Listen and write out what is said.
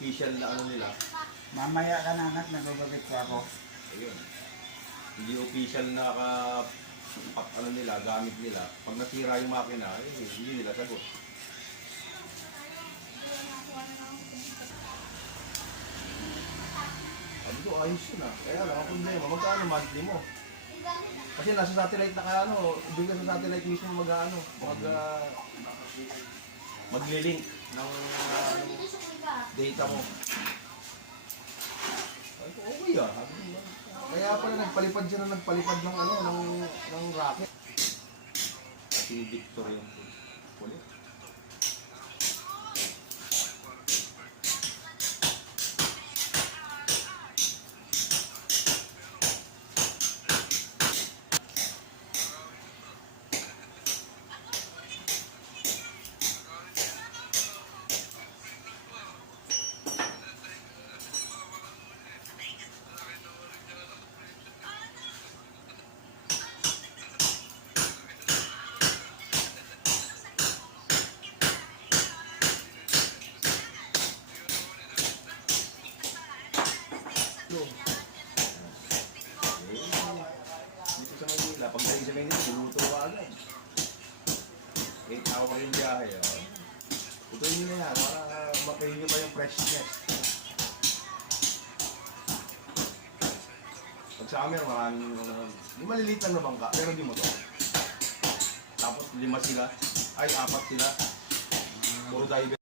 official na ano nila. Mamaya ka na anak, nagugabit ko ako. Ayun. Hindi official na ano nila, gamit nila. Pag nasira yung makina, hindi nila sagot. Sabi ko, ayos yun ah. Kaya lang, ang problema, magkano monthly mo? Kasi nasa satellite na kaya ano, doon ka sa satellite mismo maglilink ng data mo. Sabi ko, okay ah. Kaya pala nagpalipad siya na nagpalipad ng ano, ng rocket. At yung Victor yung kulit. Dito sa Manila, pag galing sa Manila, luluto ka agad. 8 hour yung biyahe. Tutuin nyo na yan, para makain nyo pa yung freshness. Pag sa amin, maraming di maliliit lang na bangka, pero di mo to. Tapos 5 sila, ay 4 sila. Puro diver.